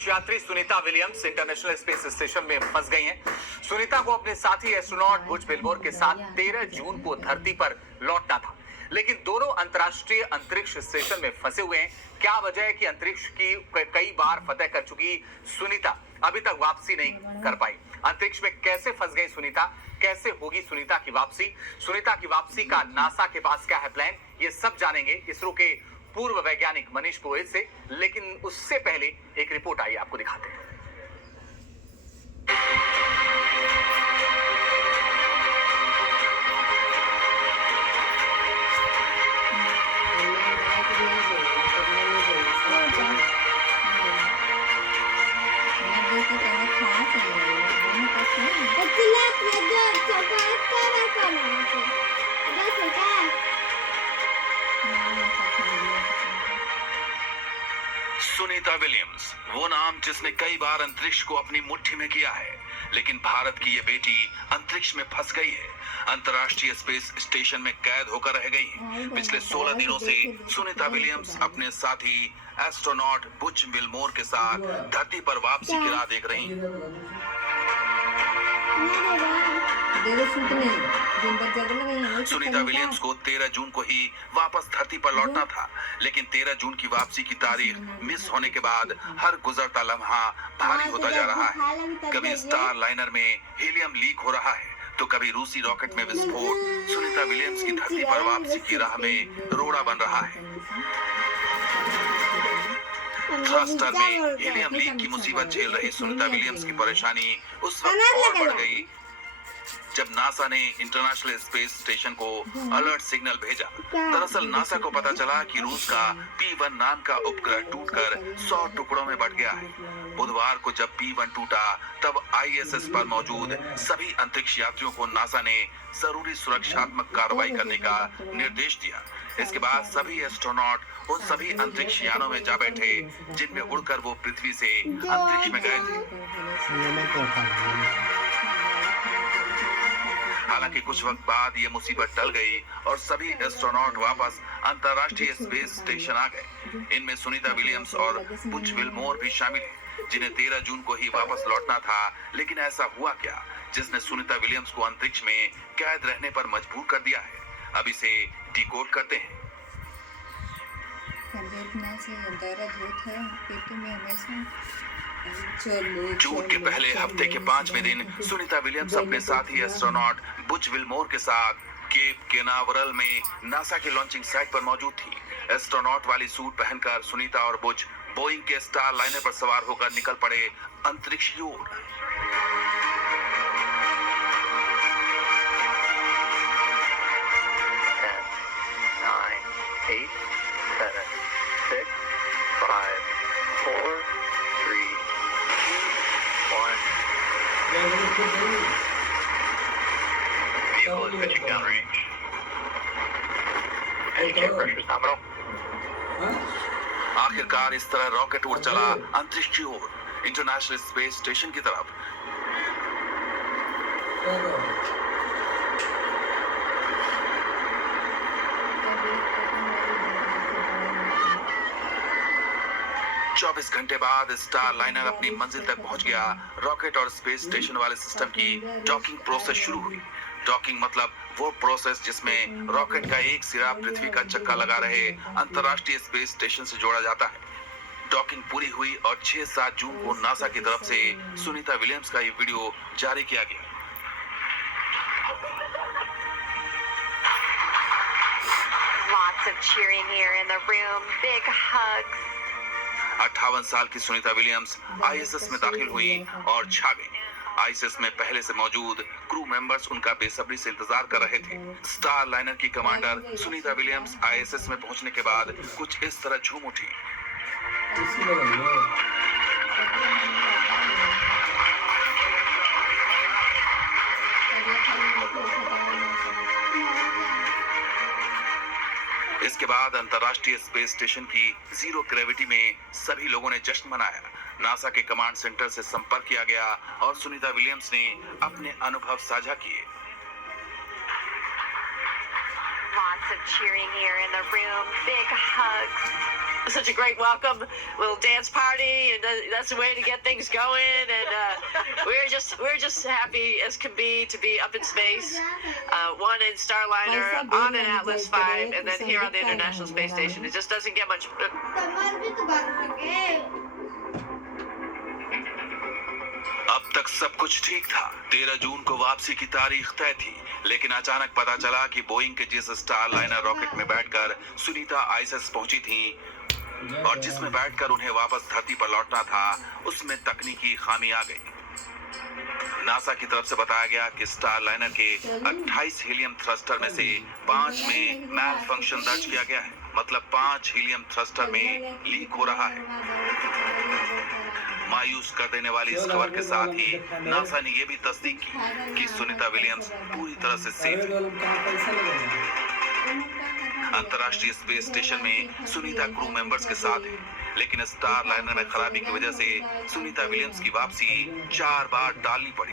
यात्री Sunita Williams international space station में फंस गई हैं। सुनीता को अपने साथी एस्ट्रोनॉट बुच विल्मोर के साथ 13 जून को धरती पर लौटना था, लेकिन दोनों अंतर्राष्ट्रीय अंतरिक्ष स्टेशन में फंसे हुए हैं। क्या वजह है कि अंतरिक्ष की कई बार फतह कर चुकी सुनीता अभी तक वापसी नहीं कर पाई? अंतरिक्ष में कैसे फंस गई सुनीता? कैसे होगी सुनीता की वापसी? सुनीता की वापसी का नासा के पास क्या है प्लान? ये सब जानेंगे इसरो के पूर्व वैज्ञानिक मनीष पुरोहित से, लेकिन उससे पहले एक रिपोर्ट आई, आपको दिखाते हैं। सुनीता विलियम्स, वो नाम जिसने कई बार अंतरिक्ष को अपनी मुट्ठी में किया है, लेकिन भारत की ये बेटी अंतरिक्ष में फंस गई है। अंतर्राष्ट्रीय स्पेस स्टेशन में कैद होकर रह गई है। पिछले 16 दिनों से सुनीता विलियम्स अपने साथी एस्ट्रोनॉट बुच विल्मोर के साथ धरती पर वापसी की राह देख रही हैं। सुनीता विलियम्स को 13 जून को ही वापस धरती पर लौटना था, लेकिन 13 जून की वापसी की तारीख मिस होने के बाद हर गुजरता लम्हा भारी होता जा रहा है। कभी स्टार लाइनर में हीलियम लीक हो रहा है, तो कभी रूसी रॉकेट में विस्फोट सुनीता विलियम्स की धरती पर वापसी की राह में रोड़ा बन रहा है। थ्रस्टर में हीलियम लीक की मुसीबत झेल रही सुनीता विलियम्स की परेशानी उस वक्त और बढ़ गई जब नासा ने इंटरनेशनल स्पेस स्टेशन को अलर्ट सिग्नल भेजा। दरअसल नासा को पता चला कि रूस का P1 नाम का उपग्रह टूटकर 100 टुकड़ों में बट गया है। बुधवार को जब P1 टूटा, तब ISS पर मौजूद सभी अंतरिक्ष यात्रियों को नासा ने जरूरी सुरक्षात्मक कार्रवाई करने का निर्देश दिया। इसके बाद सभी एस्ट्रोनॉट उन सभी अंतरिक्ष यानों में जा बैठे जिनमें उड़कर वो पृथ्वी से अंतरिक्ष में गए थे। हालांकि कुछ वक्त बाद ये मुसीबत टल गई और सभी एस्ट्रोनॉट वापस अंतर्राष्ट्रीय स्पेस स्टेशन आ गए। इनमें सुनीता विलियम्स और बुच विल्मोर भी शामिल हैं, जिन्हें 13 जून को ही वापस लौटना था। लेकिन ऐसा हुआ क्या जिसने सुनीता विलियम्स को अंतरिक्ष में कैद रहने पर मजबूर कर दिया है? अब इसे डिकोड करते हैं। जून के पहले हफ्ते के 5वें दिन सुनीता विलियम्स अपने साथी एस्ट्रोनॉट बुच विल्मोर के साथ केप केनावरल में नासा के लॉन्चिंग साइट पर मौजूद थी। एस्ट्रोनॉट वाली सूट पहनकर सुनीता और बुच बोइंग के स्टार लाइनर पर सवार होकर निकल पड़े अंतरिक्ष की ओर। 8, 7, 6, 5, 4, 3, 2, 1. Vehicle is pitching downrange. Engine pressure is nominal. आखिरकार इस तरह रॉकेट उड़ चला अंतरिक्ष की ओर, इंटरनेशनल स्पेस स्टेशन की तरफ। 24 घंटे बाद स्टार लाइनर अपनी मंजिल तक पहुंच गया। रॉकेट और स्पेस स्टेशन वाले सिस्टम की डॉकिंग प्रोसेस शुरू हुई। डॉकिंग मतलब वो प्रोसेस जिसमें रॉकेट का एक सिरा पृथ्वी का चक्का लगा रहे अंतर्राष्ट्रीय स्पेस स्टेशन से जोड़ा जाता है। डॉकिंग पूरी हुई और 6-7 जून को नासा की तरफ से सुनीता विलियम्स का ये वीडियो जारी किया गया। Lots of cheering here in the room, big hugs. 58 साल की सुनीता विलियम्स ISS में दाखिल हुई और छा गई। ISS में पहले से मौजूद क्रू मेंबर्स उनका बेसब्री से इंतजार कर रहे थे। स्टार लाइनर की कमांडर सुनीता विलियम्स ISS में पहुंचने के बाद कुछ इस तरह झूम उठी। इसके बाद अंतर्राष्ट्रीय स्पेस स्टेशन की जीरो ग्रेविटी में सभी लोगों ने जश्न मनाया। नासा के कमांड सेंटर से संपर्क किया गया और सुनीता विलियम्स ने अपने अनुभव साझा किए। Lots of cheering here in the room, big hugs. such a great welcome, little dance party, and that's the way to get things going. And we're just happy as can be to be up in space, one in Starliner, on an Atlas V, and then here on the International Space Station. It just doesn't get much. अब तक सब कुछ ठीक था। 13 जून को वापसी की तारीख तय थी, लेकिन अचानक पता चला कि बोइंग के जिस स्टार लाइनर रॉकेट में बैठकर सुनीता आईएसएस पहुंची थी और जिसमें बैठकर उन्हें वापस धरती पर लौटना था, उसमें तकनीकी खामी आ गई। नासा की तरफ से बताया गया कि स्टार लाइनर के 28 हीलियम थ्रस्टर में से 5 में मैल फंक्शन दर्ज किया गया है। मतलब 5 हीलियम थ्रस्टर में लीक हो रहा है। मायूस कर देने वाली इस खबर के साथ ही नासा ने यह भी तस्दीक की कि सुनीता विलियम्स पूरी तरह से सेफ है। अंतर्राष्ट्रीय स्पेस स्टेशन में सुनीता क्रू मेंबर्स के साथ है, लेकिन स्टार लाइनर में खराबी की वजह से सुनीता विलियम्स की वापसी 4 बार टालनी पड़ी।